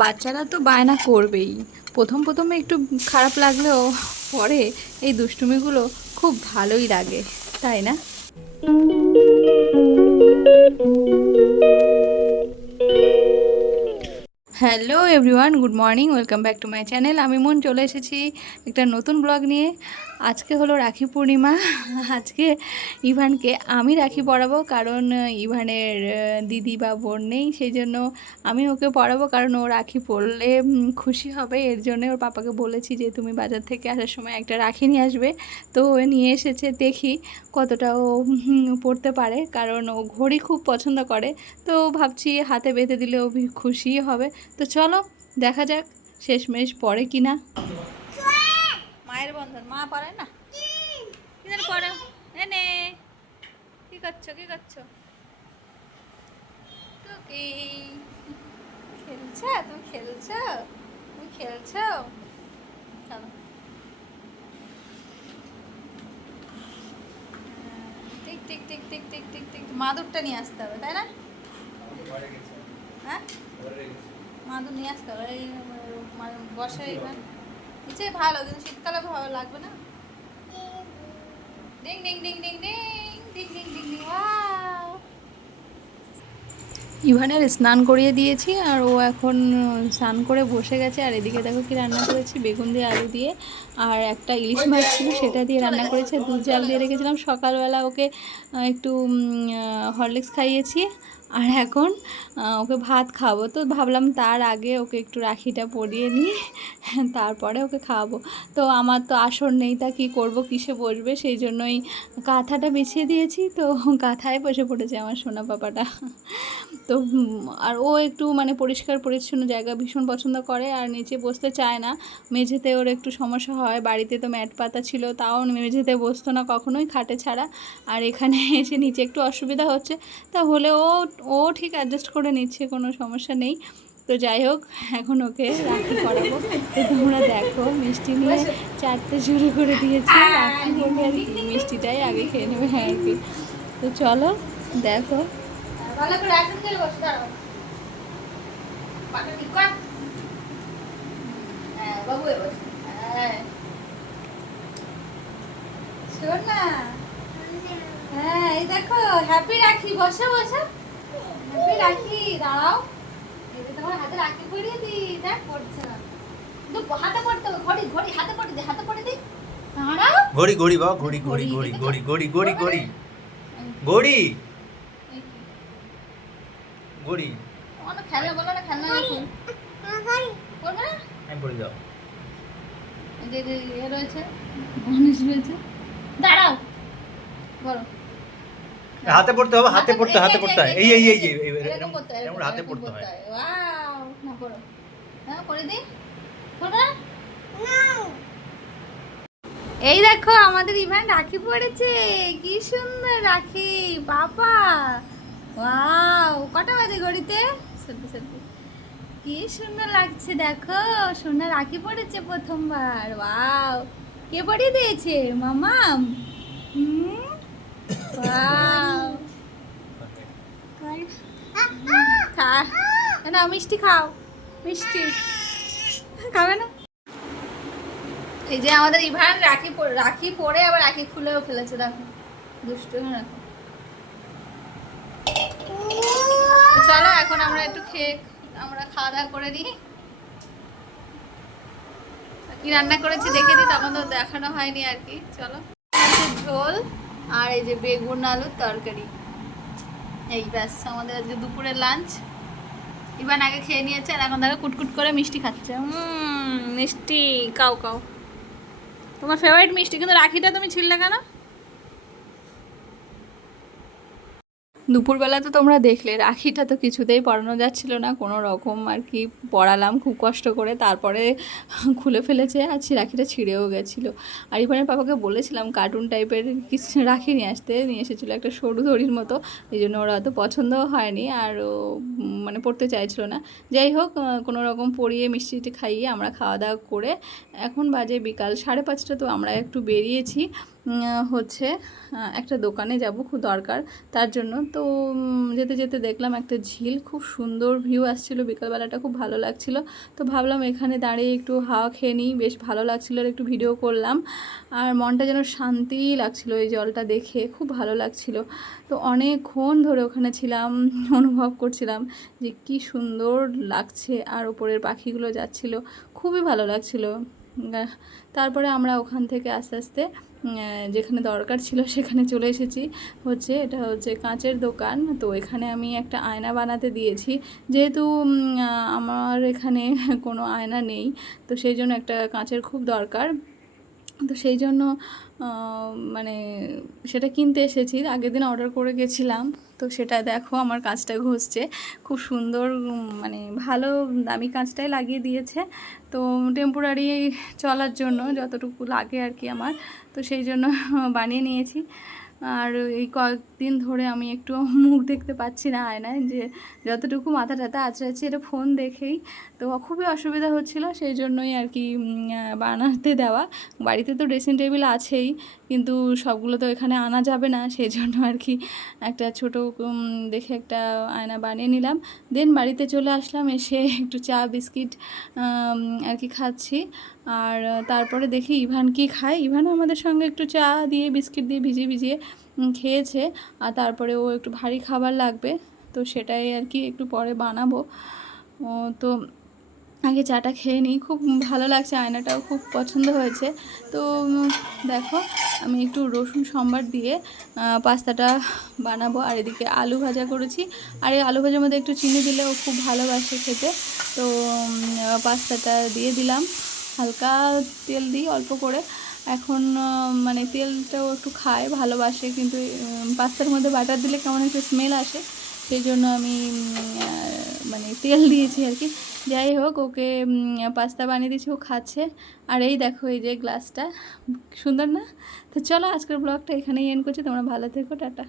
বাচ্চারা তো বায়না করবেই। প্রথমে একটু খারাপ লাগলেও পরে এই দুষ্টুমিগুলো খুব ভালোই লাগে, তাই না? Hello everyone, good morning, welcome back to my channel. আমি মন চলে এসেছি একটা নতুন ব্লগ নিয়ে। আজকে হলো রাখি পূর্ণিমা। আজকে ইভানকে আমি রাখি পরাবো, কারণ ইভানের দিদি বা বোন নেই, সেই জন্য আমি ওকে পরাবো। কারণ ও রাখি পরলে খুশি হবে, এর জন্য ওর পাপাকে বলেছি যে তুমি বাজার থেকে আসার সময় একটা রাখি নিয়ে আসবে। তো ও নিয়ে এসেছে, দেখি কতটা ও পরতে পারে, কারণ ও ঘড়ি খুব পছন্দ করে। তো ভাবছি হাতে বেঁধে দিলে ও খুশিই হবে। তো চলো দেখা যাক শেষমেশ পরে কিনা। মায়ের বন্ধন মা পরে না, কিধর পড়ো এনে, কি করছো কি করছো? টুকি খেলছো, তুমি খেলছো, তুমি খেলছো, চলো। টিক টিক টিক টিক টিক টিক টিক, মাদুরটা নিয়ে আসতে হবে, তাই না? হ্যাঁ, মাদুর নিয়ে আসতে হবে। এই বসে এবার নিচে ভালো, কিন্তু শীতকালে ভালো লাগবে না। Ding ding ding ding ding ding ding ding ding, wow! ইভানের স্নান করিয়ে দিয়েছি, আর ও এখন স্নান করে বসে গেছে। আর এদিকে দেখো কি রান্না করেছি, বেগুন দিয়ে আলু দিয়ে, আর একটা ইলিশ মাছ ছিল সেটা দিয়ে রান্না করেছে। দুধ জাল দিয়ে রেখেছিলাম, সকালবেলা ওকে একটু হরলিক্স খাইয়েছি। আর এখন ওকে ভাত খাওয়াবো, তো ভাবলাম তার আগে ওকে একটু রাখিটা পরিয়ে নিই, তারপরে ওকে খাওয়াবো। তো আমার তো আসর নেই, তা কী করবো, কিসে বসবে, সেই জন্যই কাঁথাটা বিছিয়ে দিয়েছি। তো কাঁথায় বসে পড়েছে আমার সোনা পাপাটা। তো আর ও একটু মানে পরিষ্কার পরিচ্ছন্ন জায়গা ভীষণ পছন্দ করে, আর নিচে বসতে চায় না। মেঝেতে ওর একটু সমস্যা হয়, বাড়িতে তো ম্যাট পাতা ছিল, তাও মেঝেতে বসতো না কখনোই খাটে ছাড়া। আর এখানে এসে নিচে একটু অসুবিধা হচ্ছে, তাহলে ও ও ঠিক অ্যাডজাস্ট করে নিচ্ছে, কোনো সমস্যা নেই। তো যাই হোক, এখন ওকে রাখি করাবো। তো তোমরা দেখো, মিষ্টি নিয়ে চাটতে শুরু করে দিয়েছে। রাখি বলবে আর কি, মিষ্টিটাই আগে খেয়ে নেবে আর কি। তো চলো দেখো। ভালো করে এখন গেলে বসে দাঁড়াও, পাটা ঠিক কর। হ্যাঁ বাবু, এবার হ্যাঁ শোন না। হ্যাঁ এই দেখো, হ্যাপি রাখি, বসে বসে হ্যাপি রাখি। দাঁড়াও, এই যে তোমার হাতে রাখি পরিয়ে দিই। দেখ পড়ছে না, কিন্তু হাতে পড়তে হবে। ঘড়ি ঘড়ি হাতে পড়ে দিই, হাতে পড়ে দিই। দাঁড়াও, ঘড়ি ঘড়ি বাবা, ঘড়ি ঘড়ি ঘড়ি ঘড়ি ঘড়ি ঘড়ি ঘড়ি ঘড়ি ঘড়ি। অনেক খেলনা বলো না, খেলনা রাখুন করবে না। আমি পড়ে যাও। যে যে এ রয়েছে, গণেশ রয়েছে। দাঁড়াও, বলো। হাতে পড়তে হবে, হাতে পড়তে, হাতে পড়তে হয়। এই এই এই এই এরকম করতে হয়, এরকম হাতে পড়তে হয়। ওয়াও! না পড়ো, হ্যাঁ করে দিই, করবে না। এই দেখো আমাদের ইভান রাখি পড়েছে, কি সুন্দর রাখি বাবা। ওয়াও, কটা বাজে ঘড়িতে? সেলফি সেলফি, কি সুন্দর লাগছে দেখো, সোনা রাখি পড়েছে প্রথমবার। ওয়াও, কে পরিয়ে দিয়েছে? মামাম। ওয়াও, খা না, মিষ্টি খাও, মিষ্টি খাবে না? এই যে আমাদের ইভান রাখি পরে আবার রাখি খুলেও ফেলেছে, দেখো দুষ্টু। দেখো, চলো এখন আমরা একটু আমরা খাওয়া দাওয়া করে নিই। কি রান্না করেছি দেখে দিই, তখন তো দেখানো হয়নি আর কি। চলো, ঝোল আর এই যে বেগুন আলুর তরকারি, এই ব্যাস আমাদের আজকে দুপুরের লাঞ্চ। ইভান আগে খেয়ে নিয়েছে, আর এখন দেখো কুটকুট করে মিষ্টি খাচ্ছে। মিষ্টি কাও কাও, তোমার ফেভারিট মিষ্টি। কিন্তু রাখিটা তুমি ছিলে কেন? দুপুরবেলা তো তোমরা দেখলে, রাখিটা তো কিছুতেই পরানো যাচ্ছিল না, কোনো রকম আর কি পরালাম খুব কষ্ট করে, তারপরে খুলে ফেলেছে, আর রাখিটা ছিঁড়েও গেছিলো। আর ইভানের পাপাকে বলেছিলাম কার্টুন টাইপের কিছু রাখি নিয়ে আসতে, নিয়ে এসেছিলো একটা সরু দড়ির মতো, এই জন্য ওরা অত পছন্দও হয়নি, আর মানে পড়তে চাইছিল না। যাই হোক, কোনো রকম পরিয়ে মিষ্টি খাইয়ে আমরা খাওয়া দাওয়া করে এখন বাজে বিকাল 5:30। তো আমরা একটু বেরিয়েছি হচ্ছে একটা দোকানে যাব, খুব দরকার তার জন্য। তো যেতে যেতে দেখলাম একটা ঝিল, খুব সুন্দর ভিউ আসছিল, বিকালবেলাটা খুব ভালো লাগছিল। তো ভাবলাম এখানে দাঁড়িয়ে একটু হাওয়া খেয়ে নিই, বেশ ভালো লাগছিলো, আর একটু ভিডিও করলাম। আর মনটা যেন শান্তি লাগছিল এই জলটা দেখে, খুব ভালো লাগছিল। তো অনেকক্ষণ ধরে ওখানে ছিলাম, অনুভব করছিলাম যে কি সুন্দর লাগছে, আর উপরের পাখিগুলো যাচ্ছিল, খুবই ভালো লাগছিল। তারপরে আমরা ওখান থেকে আস্তে আস্তে যেখানে দরকার ছিল সেখানে চলে এসেছি। এটা হচ্ছে কাঁচের দোকান। তো এখানে আমি একটা আয়না বানাতে দিয়েছি, যেহেতু আমার এখানে কোনো আয়না নেই, তো সেই জন্য একটা কাঁচের খুব দরকার। তো সেই জন্য মানে সেটা কিনতে এসেছি, আগের দিন অর্ডার করে গেছিলাম। তো সেটা দেখো আমার কাঁচটা ঘষছে, খুব সুন্দর, মানে ভালো দামি কাঁচটাই লাগিয়ে দিয়েছে। তো টেম্পোরারি চলার জন্য যতটুকু লাগে আর কি আমার, তো সেই জন্য বানিয়ে নিয়েছি। আর এই কয়েকদিন ধরে আমি একটু মুখ দেখতে পাচ্ছি না আয়নায়, যে যতটুকু মাথা টাথা আঁচড়াচ্ছি এটা ফোন দেখেই। তো খুবই অসুবিধা হচ্ছিল, সেই জন্যই আর কি বানাতে দেওয়া। বাড়িতে তো ড্রেসিং টেবিল আছেই, কিন্তু সবগুলো তো এখানে আনা যাবে না, সেই জন্য আর কি একটা ছোট দেখে একটা আয়না বানিয়ে নিলাম। দেন বাড়িতে চলে আসলাম, এসে একটু চা বিস্কিট আর কি খাচ্ছি। আর তারপরে দেখি ইভান কি খায়। ইভানও আমাদের সঙ্গে একটু চা দিয়ে বিস্কিট দিয়ে ভিজিয়ে ভিজিয়ে খেয়েছে। আর তারপরে ও একটু ভারী খাবার লাগবে, তো সেটাই আর কি একটু পরে বানাবো। তো আগে চাটা খেয়ে নিই, খুব ভালো লাগছে, আয়নাটাও খুব পছন্দ হয়েছে। তো দেখো আমি একটু রসুন সম্বার দিয়ে পাস্তাটা বানাবো। আর এদিকে আলু ভাজা করেছি, আর এই আলু ভাজার মধ্যে একটু চিনি দিলে ও খুব ভালোবাসে খেতে। তো পাস্তাটা দিয়ে দিলাম, হালকা তেল দিই অল্প করে। এখন মানে তেলটাও একটু খায়, ভালোবাসে, কিন্তু পাস্তার মধ্যে বাটার দিলে কেমন একটু স্মেল আসে, সেই জন্য আমি মানে তেল দিয়েছি আর কি। যাই হোক, ওকে পাস্তা বানিয়ে দিয়েছি, ও খাচ্ছে। আর এই দেখো এই যে গ্লাসটা, সুন্দর না? তো চলো আজকের ব্লগটা এখানেই এন্ড করছি, তোমরা ভালো থেকো, টাটা।